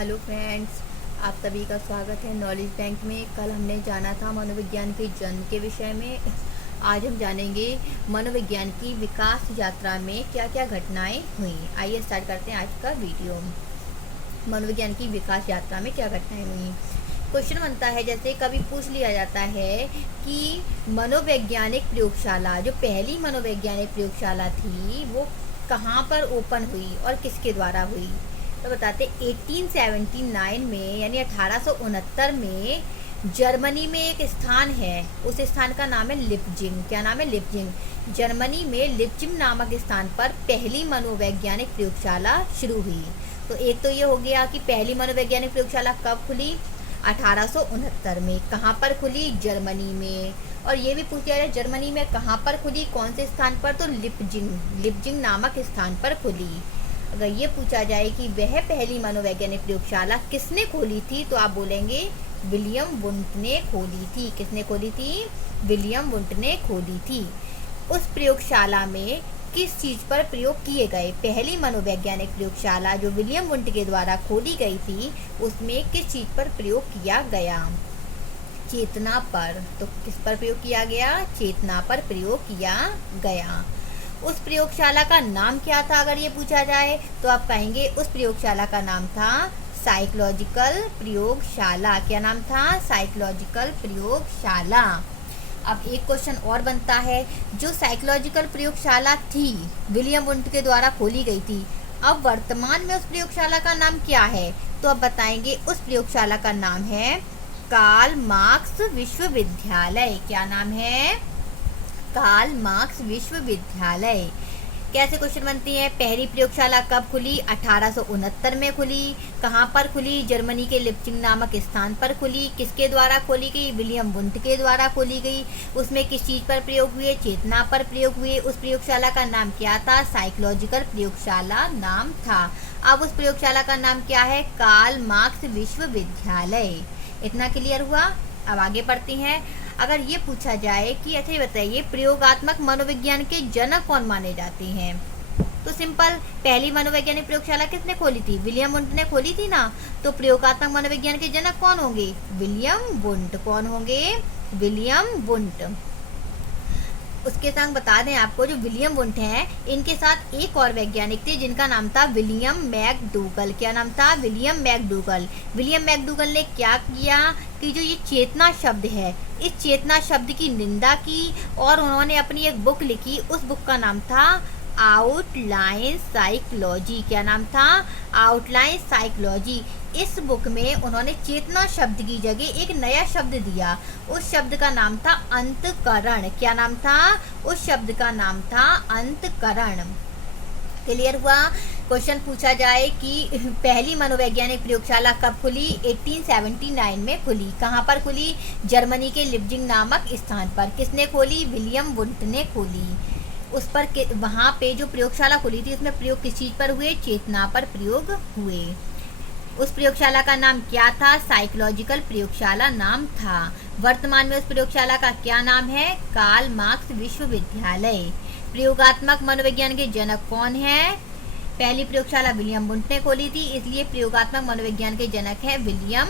Hello friends, आप सभी का स्वागत है नॉलेज बैंक में। कल हमने जाना था मनोविज्ञान के जन्म के विषय में। आज हम जानेंगे मनोविज्ञान की विकास यात्रा में क्या क्या घटनाएं हुई। आइए स्टार्ट करते हैं आज का वीडियो। मनोविज्ञान की विकास यात्रा में क्या घटनाएं हुई। क्वेश्चन बनता है, जैसे कभी पूछ लिया जाता है कि मनोवैज्ञानिक प्रयोगशाला, जो पहली मनोवैज्ञानिक प्रयोगशाला थी, वो कहाँ पर ओपन हुई और किसके द्वारा हुई। तो बताते 1879 में, यानी 1869 में जर्मनी में एक स्थान है, उस स्थान का नाम है लिप्जिंग। क्या नाम है? लिप्जिंग। जर्मनी में लिप्जिंग नामक स्थान पर पहली मनोवैज्ञानिक प्रयोगशाला शुरू हुई। तो एक तो ये हो गया कि पहली मनोवैज्ञानिक प्रयोगशाला कब खुली? 1869 में। कहाँ पर खुली? जर्मनी में। और ये भी पूछा जाए जर्मनी में कहाँ पर खुली, कौन से स्थान पर? तो लिप्जिंग नामक स्थान पर खुली। अगर ये पूछा जाए कि वह पहली मनोवैज्ञानिक प्रयोगशाला किसने खोली थी, तो आप बोलेंगे विलियम वुंट ने खोली थी। किसने खोली थी? विलियम वुंट ने खोली थी। उस प्रयोगशाला में किस चीज पर प्रयोग किए गए? पहली मनोवैज्ञानिक प्रयोगशाला जो विलियम वुंट के द्वारा खोली गई थी, उसमें किस चीज पर प्रयोग किया गया? चेतना पर। तो किस पर प्रयोग किया गया? चेतना पर प्रयोग किया गया। उस प्रयोगशाला का नाम क्या था? अगर ये पूछा जाए तो आप कहेंगे उस प्रयोगशाला का नाम था साइकोलॉजिकल प्रयोगशाला। क्या नाम था? साइकोलॉजिकल प्रयोगशाला। अब एक क्वेश्चन और बनता है, जो साइकोलॉजिकल प्रयोगशाला थी विलियम वुंट के द्वारा खोली गई थी, अब वर्तमान में उस प्रयोगशाला का नाम क्या है? तो अब बताएंगे उस प्रयोगशाला का नाम है कार्ल मार्क्स विश्वविद्यालय। क्या नाम है? कार्ल मार्क्स विश्वविद्यालय। कैसे क्वेश्चन बनती है? पहली प्रयोगशाला कब खुली? 1869 में खुली। कहाँ पर खुली? जर्मनी के लिप्जिंग नामक स्थान पर खुली। किसके द्वारा खोली गई? विलियम वुंट के द्वारा खोली गई। उसमें किस चीज पर प्रयोग हुए? चेतना पर प्रयोग हुए। उस प्रयोगशाला का नाम क्या था? साइकोलॉजिकल प्रयोगशाला नाम था। अब उस प्रयोगशाला का नाम क्या है? कार्ल मार्क्स विश्वविद्यालय। इतना क्लियर हुआ? अब आगे बढ़ते हैं। अगर ये पूछा जाए कि अच्छा ये बताइए प्रयोगात्मक मनोविज्ञान के जनक कौन माने जाते हैं, तो सिंपल, पहली मनोवैज्ञानिक प्रयोगशाला किसने खोली थी? विलियम वुंट ने खोली थी ना। तो प्रयोगात्मक मनोविज्ञान के जनक कौन होंगे? William Wundt. कौन होंगे? William Wundt. उसके संग बता दें आपको, जो विलियम वुंट हैं, इनके साथ एक और वैज्ञानिक थे जिनका नाम था विलियम मैकडूगल। क्या नाम था? William McDougall. विलियम मैकडूगल ने क्या किया कि जो ये चेतना शब्द है, इस चेतना शब्द की निंदा की और उन्होंने अपनी एक बुक लिखी। उस बुक का नाम था आउटलाइन साइकोलॉजी। क्या नाम था? Outline psychology. इस बुक में उन्होंने चेतना शब्द की जगह एक नया शब्द दिया। उस शब्द का नाम था अंतकरण। क्या नाम था? उस शब्द का नाम था अंतकरण। क्लियर हुआ? क्वेश्चन पूछा जाए कि पहली मनोवैज्ञानिक प्रयोगशाला कब खुली? 1879 में खुली। कहाँ पर खुली? जर्मनी के लिप्जिंग नामक स्थान पर। किसने खोली? विलियम वुंट ने खोली। उस पर वहाँ पे जो प्रयोगशाला खुली थी, उसमें प्रयोग किस चीज पर हुए? चेतना पर प्रयोग हुए। उस प्रयोगशाला का नाम क्या था? साइकोलॉजिकल प्रयोगशाला नाम था। वर्तमान में उस प्रयोगशाला का क्या नाम है? कार्ल मार्क्स विश्वविद्यालय। प्रयोगात्मक मनोविज्ञान के जनक कौन है? पहली प्रयोगशाला विलियम वुंट ने खोली थी, इसलिए प्रयोगात्मक मनोविज्ञान के जनक है विलियम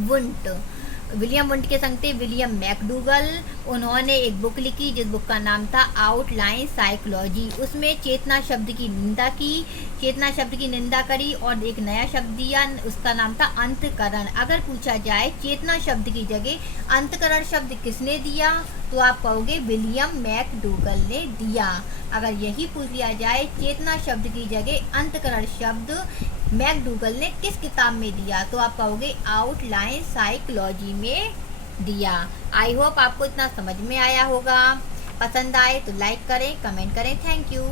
वुंट। विलियम वुंट के संग थे विलियम मैकडूगल। उन्होंने एक बुक लिखी जिस बुक का नाम था आउटलाइन साइकोलॉजी। उसमें चेतना शब्द की निंदा की, चेतना शब्द की निंदा करी और एक नया शब्द दिया, उसका नाम था अंतकरण। अगर पूछा जाए चेतना शब्द की जगह अंतकरण शब्द किसने दिया, तो आप कहोगे विलियम मैकडूगल ने दिया। अगर यही पूछ लिया जाए चेतना शब्द की जगह अंतकरण शब्द मैकडूगल ने किस किताब में दिया, तो आप कहोगे आउटलाइन साइकोलॉजी में दिया। आई होप आपको इतना समझ में आया होगा। पसंद आए तो लाइक करें, कमेंट करें। Thank you.